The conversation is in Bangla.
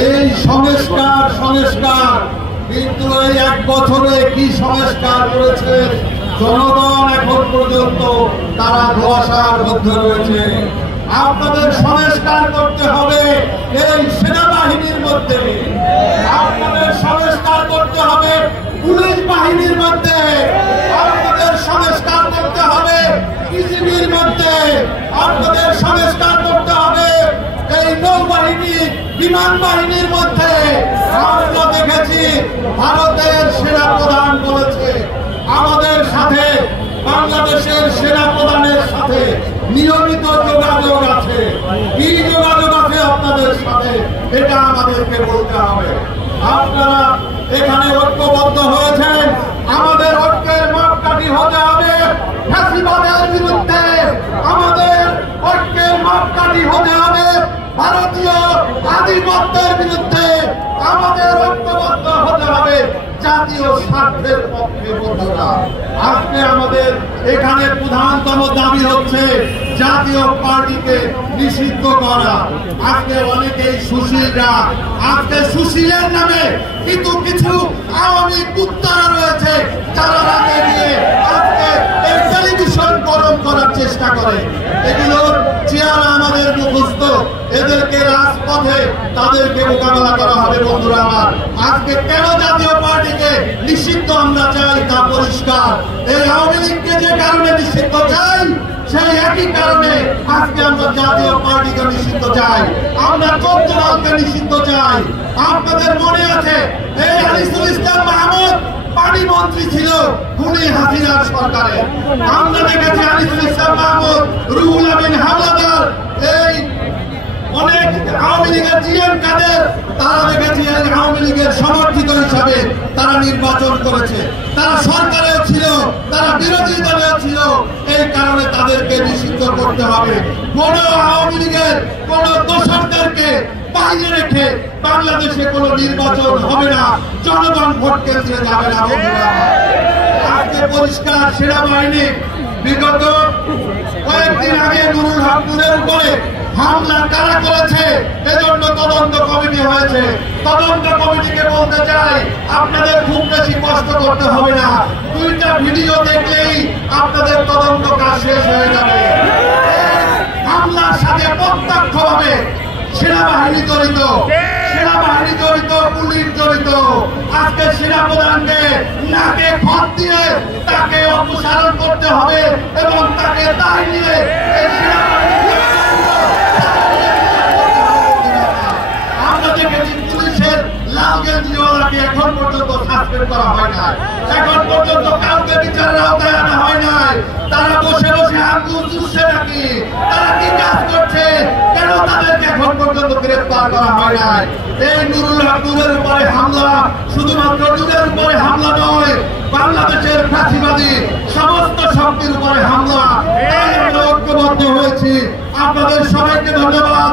এই সংস্কার সংস্কার, কিন্তু এই এক বছরে কি সংস্কার করেছে জনগণ এখন পর্যন্ত তারা ধোঁয়াশার মধ্যে রয়েছে। আপনাদের সংস্কার করতে হবে এই সেনাবাহিনীর মধ্যে, আপনাদের সংস্কার করতে হবে পুলিশ বাহিনীর মধ্যে, আপনাদের সংস্কার করতে হবে বিজিবির মধ্যে, আপনাদের সংস্কার করতে হবে এই নৌবাহিনী বিমান বাহিনীর মধ্যে। আমরা দেখেছি ভারতের সেনা প্রধান বলেছে আমাদের সাথে বাংলাদেশের সেনা প্রধানের সাথে নিয়মিত যোগাযোগ আছে। কি যোগাযোগ আছে আপনাদের সাথে এটা আমাদেরকে বলতে হবে। আপনারা এখানে ঐক্যবদ্ধ হয়েছেন, আমাদের ঐক্যের মাপকাঠি হতে হবে ফ্যাসিবাদের বিরুদ্ধে, আমাদের ঐক্যের মাপকাঠি হতে হবে ভারতীয় আধিপত্যের বিরুদ্ধে, আমাদের ঐক্যবদ্ধ হতে হবে জাতীয় স্বার্থের পক্ষে। বন্ধুরা, আজকে আমাদের এখানে প্রধানতম দাবি হচ্ছে জাতীয় পার্টিকে নিষিদ্ধ করা। আজকে অনেকেই সুশীলরা, আজকে সুশীলের নামে কিন্তু কিছু আওয়ামী কুত্তারা রয়েছে যারা রাতে গিয়ে আজকে এই টেলিভিশন গরম করার চেষ্টা করে। এগুলোর চেহারা আমাদের মুখস্থ, এদেরকে রাজপথে তাদেরকে মোকাবেলা করা হবে। বন্ধুরা আমার, আজকে কেন জাতীয় পার্টিকে নিষিদ্ধ আমরা চাই তা পরিষ্কার। এই আওয়ামী লীগকে যে কারণে নিষিদ্ধ চাই সেই একই কারণে আজকে আমরা জাতীয় পার্টিকে নিষিদ্ধ চাই, আমরা 14 দলকে নিষিদ্ধ চাই। আপনাদের মনে আছে এই আনিসুল ইসলাম মাহমুদ পানি মন্ত্রী ছিল খুনি হাসিনার সরকারে। আমরা দেখেছি আনিসুল ইসলাম মাহমুদ, রুহুল আমিন হাওলাদার, এই অনেক আওয়ামী লীগের জিএম কাদের, তারা দেখেছি আওয়ামী লীগের সমর্থিত হিসাবে তারা নির্বাচন করেছে, তারা সরকারেও ছিল, তারা বিরোধী দলেও ছিল। এই কারণে তাদেরকে নিষিদ্ধ করতে হবে। কোন আওয়ামী লীগের কোন দোসরদেরকে বাইরে রেখে বাংলাদেশে কোন নির্বাচন হবে না, জনগণ ভোট কেন্দ্রে যাবে না। আজকে পরিষ্কার সেনাবাহিনী বিগত কয়েকদিন আগে নুরুল হক নূরের উপরে হামলা কারা করেছে এজন্য তদন্ত কমিটি হয়েছে। তদন্ত কমিটিকে বলতে চাই আপনাদের খুব বেশি কষ্ট করতে হবে না, 2টা ভিডিও দেখলেই আপনাদের তদন্ত কাজ শেষ হয়ে যাবে। হামলার সাথে প্রত্যক্ষভাবে সেনাবাহিনী জড়িত, সেনাবাহিনী জড়িত, পুলিশ জড়িত। আজকে সেনাপ্রধানকে নাকে খত দিয়ে তাকে অপসারণ করতে হবে এবং তাকে দায় নিয়ে পুলিশের লাল গেঞ্জিওয়ালাকে এখন পর্যন্ত সাসপেন্ড করা হয় না, এখন পর্যন্ত কাউকে বিচারের আওতায় আনা হয় নাই। তারা বসে বসে আঙ্গুল চুষছে নাকি, তারা কি কাজ করছে, কেন তাদেরকে এখন পর্যন্ত গ্রেফতার করা হয় নাই? এই নুরুল হক নূরের উপরে হামলা শুধুমাত্র নূরের উপরে হামলা নয়, বাংলাদেশের ফ্যাসিবাদী সমস্ত শক্তির উপরে হামলা। তাই আমরা ঐক্যবদ্ধ হয়েছি। আপনাদের সবাইকে ধন্যবাদ।